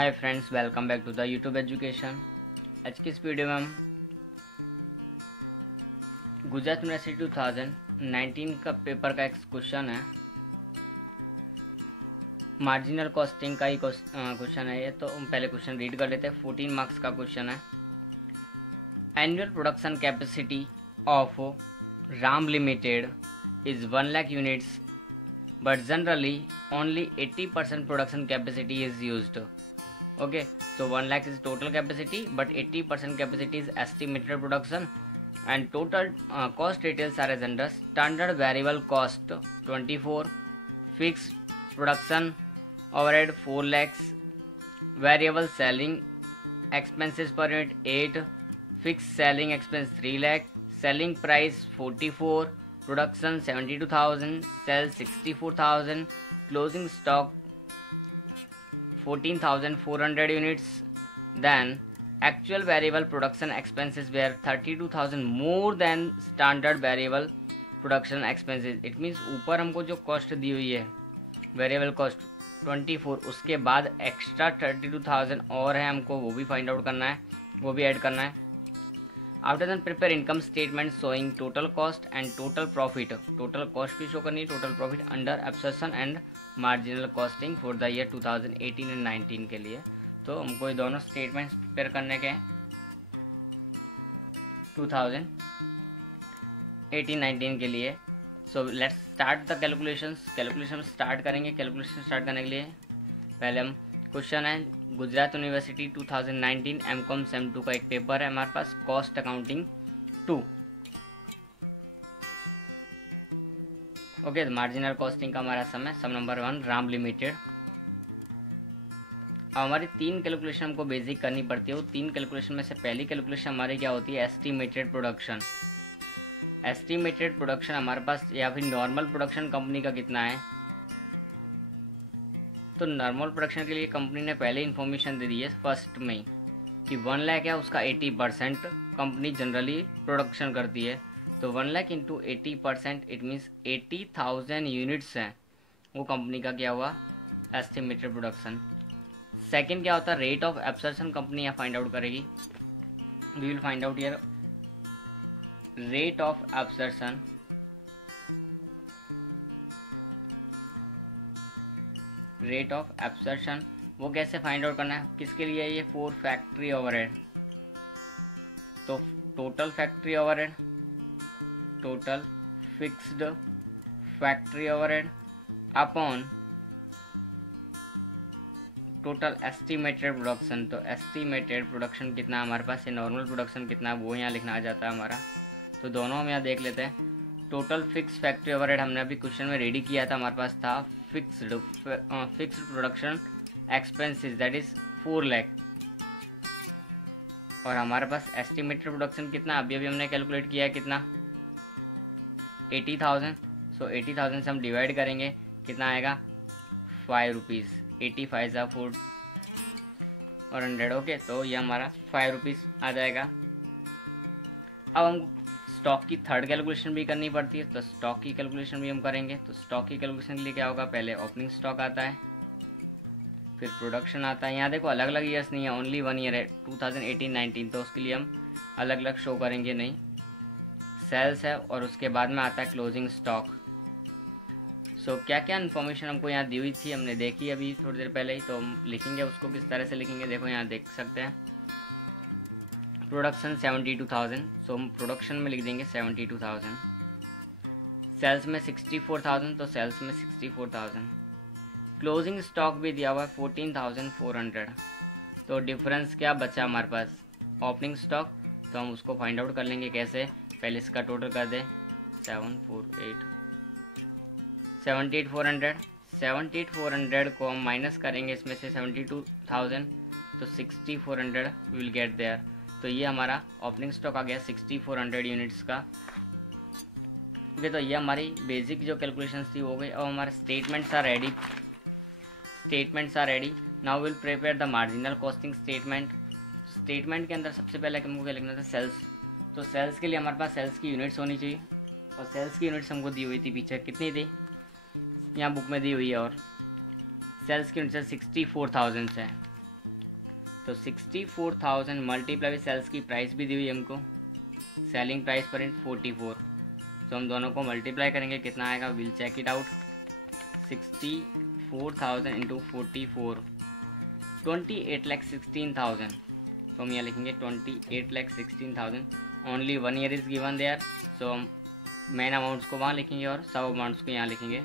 Hi friends, welcome back to the YouTube education. आज की इस वीडियो में हम गुजरात यूनिवर्सिटी 2019 का पेपर का एक क्वेश्चन है, मार्जिनल कॉस्टिंग का ही क्वेश्चन है ये। तो हम पहले क्वेश्चन रीड कर लेते हैं। 14 मार्क्स का क्वेश्चन है। Annual production capacity of Ram limited is 1 lakh units but generally only 80% production capacity is used. Okay, so 1 lakh is total capacity, but 80% capacity is estimated production, and total cost details are as under: standard variable cost 24, fixed production overhead 4 lakhs, variable selling expenses per unit 8, fixed selling expense 3 lakh, selling price 44, production 72,000, sales 64,000, closing stock 14,400 units. Then actual variable production expenses were 32,000 more than standard variable production expenses. It means ऊपर हमको जो cost दी हुई है variable cost 24, उसके बाद extra 32,000 और है, हमको वो भी फाइंड आउट करना है, वो भी ऐड करना है। After that, prepare income statement showing total cost and total profit. Total cost भी शो करनी है, total profit under absorption and marginal costing for the year 2018 and 19 के लिए। तो हमको ये दोनों स्टेटमेंट्स प्रिपेयर करने के हैं 2018-19 के लिए। So let's start the calculation start करेंगे। कैलकुलेशन स्टार्ट करने के लिए पहले हम क्वेश्चन है गुजरात यूनिवर्सिटी 2019 एमकॉम सेम 2 का एक पेपर है हमारे पास, cost accounting 2। Okay, marginal costing का हमारा सम है, सम नंबर 1 राम लिमिटेड। अब हमारी 3 कैलकुलेशन हमको बेसिक करनी पड़ती है। वो 3 कैलकुलेशन में से पहली कैलकुलेशन हमारी क्या होती है? Estimated production. एस्टिमेटेड प्रोडक्शन हमारे पास या फिर नॉर्मल प्रोडक्शन कंपनी का कितना है? तो नॉर्मल प्रोडक्शन के लिए कंपनी ने पहले इन्फॉर्मेशन दे दी है फर्स्ट में ही कि 1 लाख है, उसका 80% कंपनी जनरली प्रोडक्शन करती है। तो 1 lakh into 80%, it means 80,000 units हैं, वो कंपनी का क्या हुआ? Estimated production. सेकंड क्या होता है? रेट ऑफ एब्सॉर्प्शन कंपनी यहाँ फाइंड आउट करेगी। We will find out here rate of absorption. Rate of absorption वो कैसे फाइंड आउट करना है? किसके लिए? ये 4 फैक्ट्री ओवरहेड। तो total factory overhead, total fixed factory overhead upon total estimated production. तो एस्टिमेटेड प्रोडक्शन कितना हमारे पास है, नॉर्मल प्रोडक्शन कितना है, वो यहाँ लिखना आ जाता है हमारा। तो दोनों हम यहाँ देख लेते हैं। टोटल फिक्स फैक्ट्री ओवरहेड हमने अभी क्वेश्चन में रेडी किया था, हमारे पास था fixed production expenses, that is 4 lakh. और हमारे पास एस्टिमेटेड प्रोडक्शन कितना अभी हमने कैलकुलेट किया है, कितना? 80,000। सो 80,000 से हम डिवाइड करेंगे, कितना आएगा? 5 रुपीज़। 85 ज़ा 4 और 100। ओके, तो ये हमारा 5 रुपीज़ आ जाएगा। अब हम स्टॉक की थर्ड कैलकुलेशन भी करनी पड़ती है, तो स्टॉक की कैलकुलेशन भी हम करेंगे। तो स्टॉक की कैलकुलेशन के लिए क्या होगा? पहले ओपनिंग स्टॉक आता है, फिर प्रोडक्शन आता है। यहाँ देखो अलग अलग ईयर्स नहीं है, ओनली 1 ईयर है 2018-19, तो उसके लिए हम अलग अलग शो करेंगे नहीं। सेल्स है और उसके बाद में आता है क्लोजिंग स्टॉक। सो क्या क्या इन्फॉर्मेशन हमको यहाँ दी हुई थी हमने देखी अभी थोड़ी देर पहले ही, तो हम लिखेंगे उसको किस तरह से लिखेंगे, देखो यहाँ देख सकते हैं। प्रोडक्शन 72,000, सो हम प्रोडक्शन में लिख देंगे 72,000। सेल्स में 64,000, तो सेल्स में 64,000। क्लोजिंग स्टॉक भी दिया हुआ है 14,400। तो डिफरेंस क्या बचा हमारे पास? Opening stock. तो हम उसको फाइंड आउट कर लेंगे कैसे? पहले इसका टोटल कर दे 78,400। 78,400 को हम माइनस करेंगे इसमें से 72,000, तो 6400 वी विल गेट देयर। तो ये हमारा ओपनिंग स्टॉक आ गया 6400 यूनिट्स का। ओके, तो ये हमारी बेसिक जो कैलकुलेशंस थी हो गई। अब हमारे statements are ready. Now will prepare the marginal costing statement. Statement के अंदर सबसे पहले हमको क्या लिखना था? सेल्स। तो सेल्स के लिए हमारे पास सेल्स की यूनिट्स होनी चाहिए, और सेल्स की यूनिट्स हमको दी हुई थी पीछे, कितनी थी? यहाँ बुक में दी हुई है, और सेल्स की यूनिट्स 64,000 है। तो 64,000 मल्टीप्लाई विद सेल्स की प्राइस भी दी हुई हमको, सेलिंग प्राइस पर 44। तो हम दोनों को मल्टीप्लाई करेंगे, कितना आएगा, will check it out. 64,000 into 44, 28,16,000। तो हम यहाँ लिखेंगे 28,16,000। Only 1 year is given there, so हम मेन अमाउंट्स को वहाँ लिखेंगे और सब अमाउंट्स को यहाँ लिखेंगे।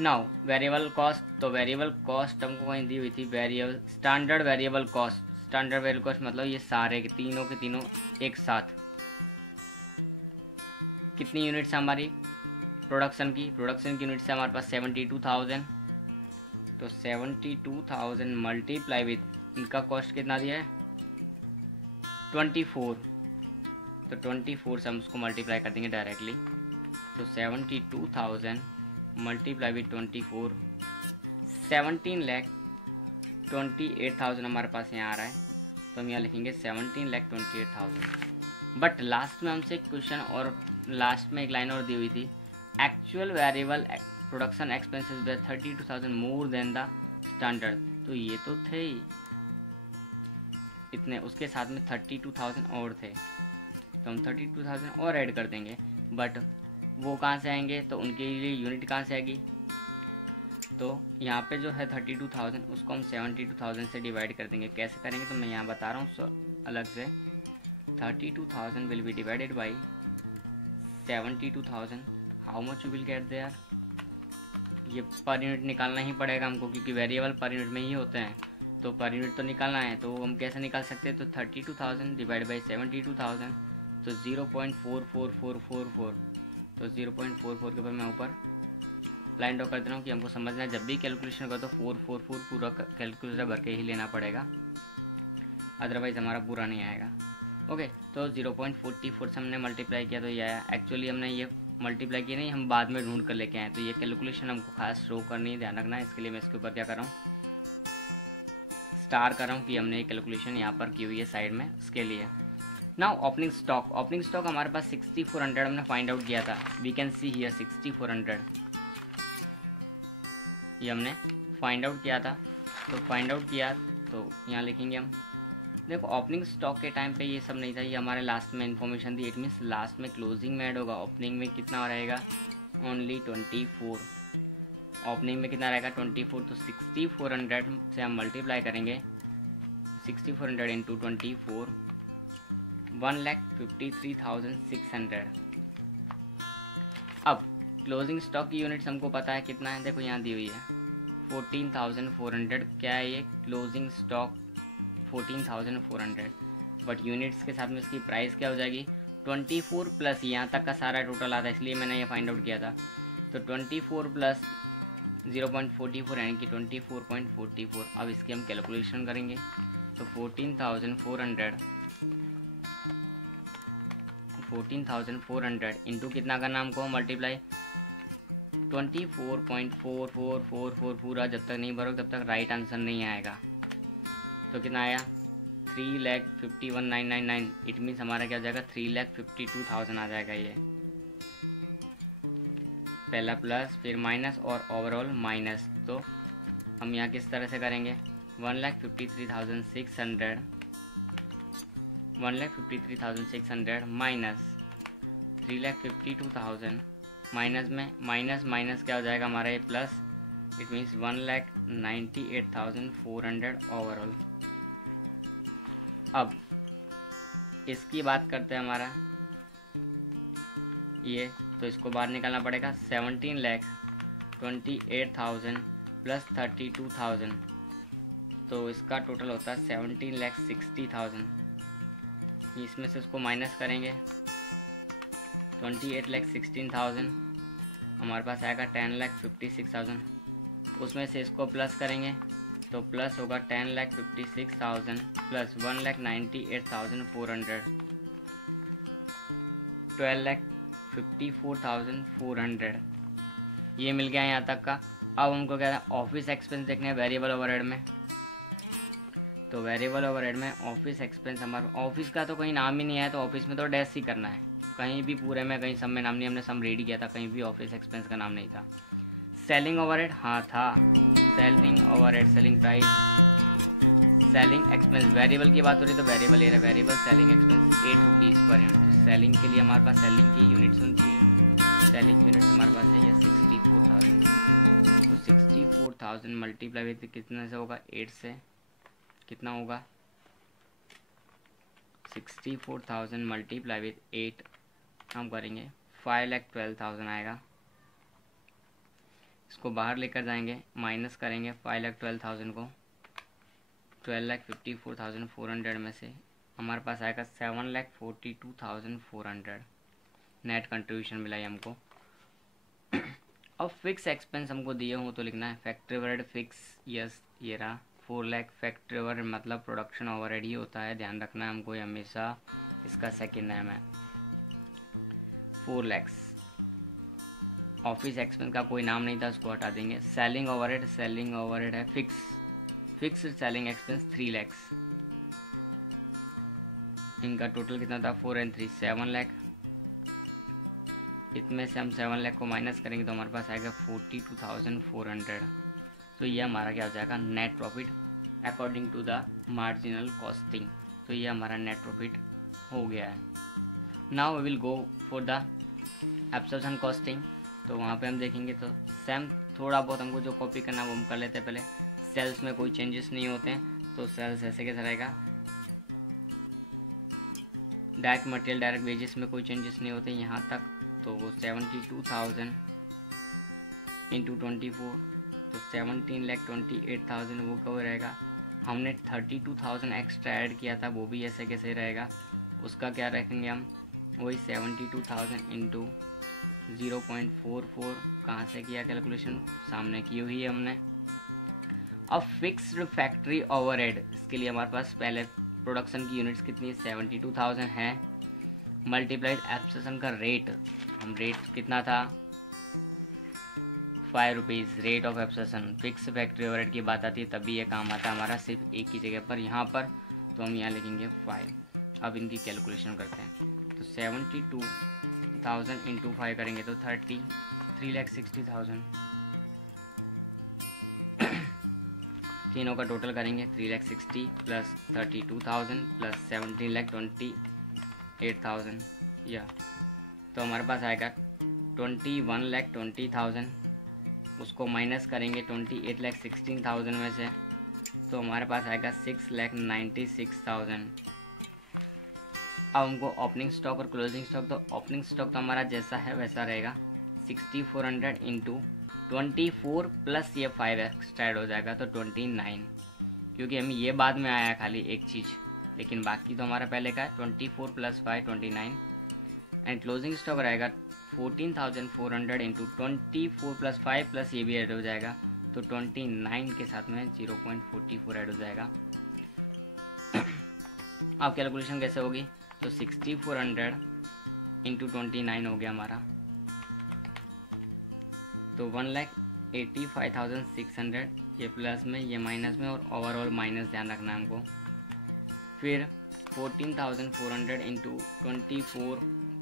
नाउ वेरिएबल कॉस्ट, तो वेरिएबल कॉस्ट हमको कहीं दी हुई थी, variable standard variable cost. Standard variable cost मतलब ये सारे के तीनों एक साथ। कितनी यूनिट्स हमारी प्रोडक्शन की यूनिट्स है हमारे पास 72,000। तो 72,000 मल्टीप्लाई विद इनका कॉस्ट कितना दिया है 24। तो 24 से हम उसको मल्टीप्लाई कर देंगे डायरेक्टली। तो 72,000 मल्टीप्लाई विद 24, 17,28,000 हमारे पास यहाँ आ रहा है। तो हम यहाँ लिखेंगे 17,28,000। बट लास्ट में हमसे क्वेश्चन और लास्ट में एक लाइन और दी हुई थी, actual variable production expenses way 32,000 more than the standard. तो ये तो थे ही इतने, उसके साथ में 32,000 और थे, तो हम 32,000 और ऐड कर देंगे। बट वो कहाँ से आएंगे, तो उनके लिए यूनिट कहाँ से आएगी। तो यहाँ पे जो है 32,000 उसको हम 72,000 से डिवाइड कर देंगे। कैसे करेंगे तो मैं यहाँ बता रहा हूँ अलग से। 32,000 will be divided by 72,000, how much you will get there. ये पर यूनिट निकालना ही पड़ेगा हमको, क्योंकि वेरिएबल पर यूनिट में ही होते हैं, तो पर यूनिट तो निकालना है। तो हम कैसे निकाल सकते हैं, तो 32,000 डिवाइड बाई 72,000, तो 0.4444। तो 0.44 के ऊपर मैं ऊपर लाइन ड्रॉ कर दे रहा हूँ कि हमको समझना है, जब भी कैलकुलेशन करो तो 444 पूरा कैलकुलेटर भर के ही लेना पड़ेगा, अदरवाइज हमारा पूरा नहीं आएगा। ओके, तो 0.44 से हमने मल्टीप्लाई किया तो ये आया। एक्चुअली हमने ये मल्टीप्लाई किया नहीं, हम बाद में ढूंढ कर लेके आए, तो ये कैलकुलेशन हमको खास शो करनी है, ध्यान रखना है। इसके लिए मैं इसके ऊपर क्या कर रहा हूँ, स्टार कर रहा हूँ कि हमने ये कैलकुलेशन यहाँ पर की हुई है साइड में, उसके लिए। नाउ ओपनिंग स्टॉक हमारे पास 6400 हमने फाइंड आउट किया था। वी कैन सी हियर 6400 ये हमने फाइंड आउट किया था। तो फाइंड आउट किया तो यहाँ लिखेंगे हम, देखो ओपनिंग स्टॉक के टाइम पे ये सब नहीं था, ये हमारे लास्ट में इन्फॉर्मेशन थी। इट मीन्स लास्ट में क्लोजिंग में ऐड होगा, ओपनिंग में कितना रहेगा ओनली 24। ओपनिंग में कितना रहेगा 24। तो 6400 से हम मल्टीप्लाई करेंगे, 6400 इंटू 24, 1,53,600। अब क्लोजिंग स्टॉक की यूनिट्स हमको पता है कितना है, देखो यहाँ दी हुई है 14,400। क्या है ये क्लोजिंग स्टॉक 14,400, बट यूनिट्स के साथ में इसकी प्राइस क्या हो जाएगी 24 प्लस यहाँ तक का सारा टोटल आता है, इसलिए मैंने ये फाइंड आउट किया था। तो 24 प्लस 0.44 यानी कि 24.44। अब इसकी हम कैलकुलेशन करेंगे, तो 14,400 इंटू कितना करना हमको मल्टीप्लाई 24.4444 पूरा जब तक नहीं भरोगे तब तक राइट आंसर नहीं आएगा। तो कितना आया 3,51,999। इट मीन्स हमारा क्या हो जाएगा 3,52,000 आ जाएगा। ये पहला प्लस फिर माइनस और ओवरऑल माइनस। तो हम यहाँ किस तरह से करेंगे 1,53,600 माइनस 3,52,000 माइनस में माइनस माइनस क्या हो जाएगा हमारा ये प्लस। It means 1,98,400 overall. अब इसकी बात करते हैं हमारा ये, तो इसको बाहर निकालना पड़ेगा 17,28,000 प्लस 32,000, तो इसका टोटल होता है 17,60,000। इसमें से इसको माइनस करेंगे 28,16,000, हमारे पास आएगा 10,56,000। उसमें से इसको प्लस करेंगे तो प्लस होगा 10,56,000 प्लस 1,98,400, 12,54,400। ये मिल गया यहाँ तक का। अब हमको क्या है ऑफिस एक्सपेंस देखने हैं वेरिएबल ओवरहेड में। तो वेरिएबल ओवरहेड में ऑफिस एक्सपेंस, हमारा ऑफिस का तो कहीं नाम ही नहीं है, तो ऑफिस में तो डैश ही करना है, कहीं भी पूरे में कहीं सब में नाम नहीं, हमने सम रेडी किया था, कहीं भी ऑफिस एक्सपेंस का नाम नहीं था। सेलिंग ओवरहेड हाँ था, selling overhead selling price selling expense variable की बात हो रही है तो variable area variable selling expense 8 rupees per unit. तो सेलिंग के लिए हमारे पास सेलिंग की यूनिट्स होनी चाहिए। सेलिंग यूनिट्स हमारे पास है ये 64,000। तो 64,000 मल्टीप्लाई विथ कितने से होगा, 8 से कितना होगा, 64,000 मल्टीप्लाई विथ 8 हम करेंगे 5,12,000 आएगा। इसको बाहर लेकर जाएंगे, माइनस करेंगे 5,12,000 को 12,54,400 में से हमारे पास आएगा 7,42,400 नेट कंट्रीब्यूशन मिला है हमको। अब फिक्स एक्सपेंस हमको दिए हो तो लिखना है फैक्ट्री ओवरहेड फिक्स, यस ये रहा 4 लाख। फैक्ट्री ओवरहेड मतलब प्रोडक्शन ओवरहेड ही होता है, ध्यान रखना है हमको, ये हमेशा इसका सेकेंड नेम है 4 लाख। ऑफिस एक्सपेंस का कोई नाम नहीं था, उसको हटा देंगे। सेलिंग ओवरहेड है फिक्स्ड सेलिंग एक्सपेंस 3 लाख। इनका टोटल कितना था, 4 and 3 7 लाख। इसमें से हम 7 लाख को माइनस करेंगे तो हमारे पास आएगा 42,400। तो ये हमारा क्या हो जाएगा, net profit according to the marginal costing. तो ये हमारा नेट प्रॉफिट हो गया है। Now we will go for the absorption costing. तो वहाँ पे हम देखेंगे तो सेम थोड़ा बहुत हमको जो कॉपी करना वो हम कर लेते हैं पहले। सेल्स में कोई चेंजेस नहीं होते हैं, तो सेल्स ऐसे कैसे रहेगा, डायरेक्ट मटेरियल डायरेक्ट वेजेस में कोई चेंजेस नहीं होते यहाँ तक। तो वो 72,000 इंटू 24 तो 17,28,000 वो कब रहेगा। हमने 32,000 एक्स्ट्रा ऐड किया था, वो भी ऐसे कैसे रहेगा, उसका क्या रखेंगे हम, वही 72,000 इंटू 0.44। कहाँ से किया कैलकुलेशन, सामने की हुई है हमने। अब फिक्स्ड फैक्ट्री ओवरहेड, इसके लिए हमारे पास पहले प्रोडक्शन की यूनिट्स कितनी 72,000 है, मल्टीप्लाइड एब्सॉर्प्शन का रेट, हम रेट कितना था 5 rupees rate of absorption. Fix factory overhead की बात आती है तभी ये काम आता है हमारा, सिर्फ एक ही जगह पर यहाँ पर, तो हम यहाँ लिखेंगे 5। अब इनकी कैलकुलेशन करते हैं। तो 72,000 इंटू 5 करेंगे तो 3,60,000। तीनों का टोटल करेंगे 3,60,000 प्लस 32,000 प्लस 17,28,000 या तो हमारे पास आएगा 21,20,000। उसको माइनस करेंगे 28,16,000 में से, तो हमारे पास आएगा 6,96,000। अब हमको ओपनिंग स्टॉक और क्लोजिंग स्टॉक, तो ओपनिंग स्टॉक तो हमारा जैसा है वैसा रहेगा 6,400 इंटू 24 प्लस ये 5 एक्स्ट्रा ऐड हो जाएगा तो 29, क्योंकि हमें ये बाद में आया खाली एक चीज़, लेकिन बाकी तो हमारा पहले का है 24 प्लस 5 29। एंड क्लोजिंग स्टॉक रहेगा 14,400 इंटू 24 प्लस 5 प्लस ये भी ऐड हो जाएगा तो 29 के साथ में 0.44 ऐड हो जाएगा। अब कैलकुलेशन कैसे होगी, तो 6,400 इंटू 29 हो गया हमारा, तो 1,85,600, ये प्लस में ये माइनस में और ओवरऑल माइनस ध्यान रखना है हमको। फिर 14,400 इंटू 24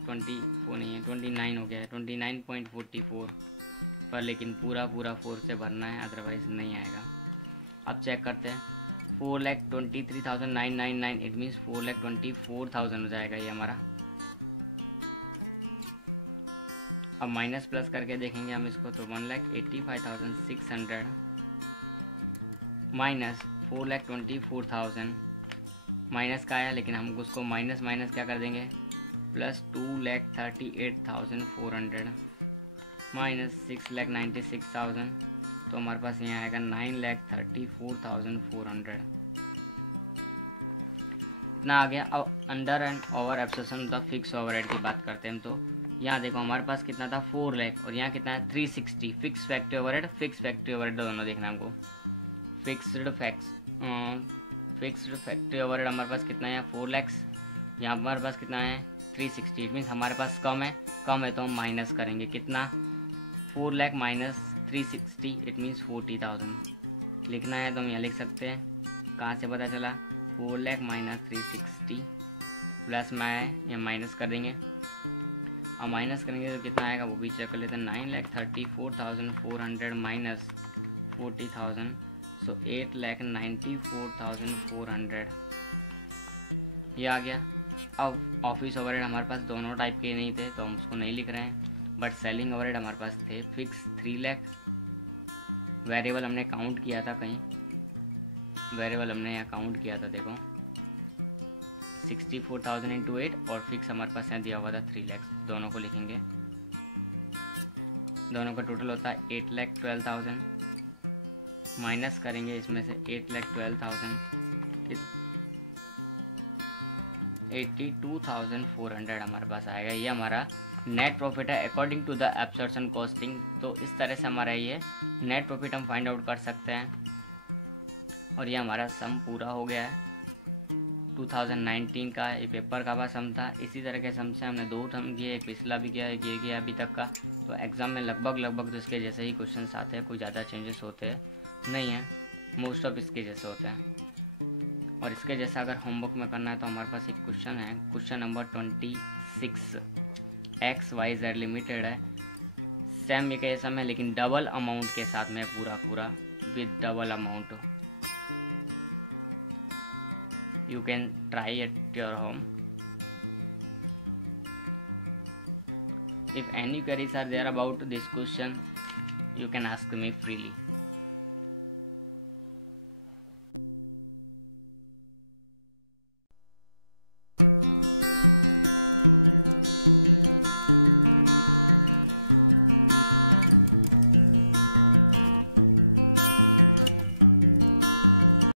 नहीं है 29 हो गया है 29.44 पर, लेकिन पूरा 4 से भरना है अदरवाइज नहीं आएगा। अब चेक करते हैं 4,23,999, इट मीन्स 4,24,000 हो जाएगा ये हमारा। अब माइनस प्लस करके देखेंगे हम इसको, तो 1,85,600 माइनस 4,24,000 माइनस का आया, लेकिन हम उसको माइनस क्या कर देंगे, प्लस 2,38,400 माइनस 6,96,000, तो हमारे पास यहाँ आएगा 9,34,400। इतना आ गया। अब under and over absorption the fix overhead की बात करते हैं हम, तो यहाँ देखो हमारे पास कितना था 4 लाख और यहाँ कितना है 360। फिक्स फैक्ट्री ओवरहेड दोनों देखना हमको। फिक्स्ड फैक्ट्री ओवरहेड हमारे पास कितना है 4 लाख, यहाँ हमारे पास कितना है 360। इट मीन्स हमारे पास कम है तो हम माइनस करेंगे कितना, 4 लाख माइनस 360, इट मीन्स 40,000 लिखना है तो हम यहाँ लिख सकते हैं। कहाँ से पता चला, 4 लाख माइनस 360 प्लस में यहाँ माइनस कर देंगे। अब माइनस करेंगे तो कितना आएगा वो भी चेक कर लेते हैं, 9,34,400 माइनस 40,000, सो 8,94,400 ये आ गया। अब ऑफिस ओवरहेड हमारे पास दोनों टाइप के नहीं थे तो हम उसको नहीं लिख रहे हैं, बट सेलिंग ओवरहेड हमारे पास थे। फिक्स 3 लाख, वेरिएबल हमने काउंट किया था कहीं, वेरिएबल हमने यहाँ काउंट किया था, देखो 64,000 इंटू 8 और फिक्स हमारे पास यहाँ दिया हुआ था 3 लाख। दोनों को लिखेंगे, दोनों का टोटल होता है 8,12,000, माइनस करेंगे इसमें से 8,12,000, 82,400 हमारे पास आएगा। ये हमारा नेट प्रॉफिट है according to the absorption costing. तो इस तरह से हमारा ये नेट प्रॉफिट हम फाइंड आउट कर सकते हैं। और ये हमारा सम पूरा हो गया है 2019 का। ये पेपर का सम था। इसी तरह के सम से हमने 2 सम किए, एक पिछला भी किया, एक ये किया अभी तक का। तो एग्ज़ाम में लगभग तो इसके जैसे ही क्वेश्चन आते हैं, कोई ज़्यादा चेंजेस होते नहीं हैं, मोस्ट ऑफ इसके जैसे होते हैं। और इसके जैसा अगर होमवर्क में करना है तो हमारे पास एक क्वेश्चन है, क्वेश्चन नंबर 26, XYZ लिमिटेड है। सेम एक सम है लेकिन डबल अमाउंट के साथ में पूरा with double amount. You can try at your home. If any queries are there about this question, you can ask me freely.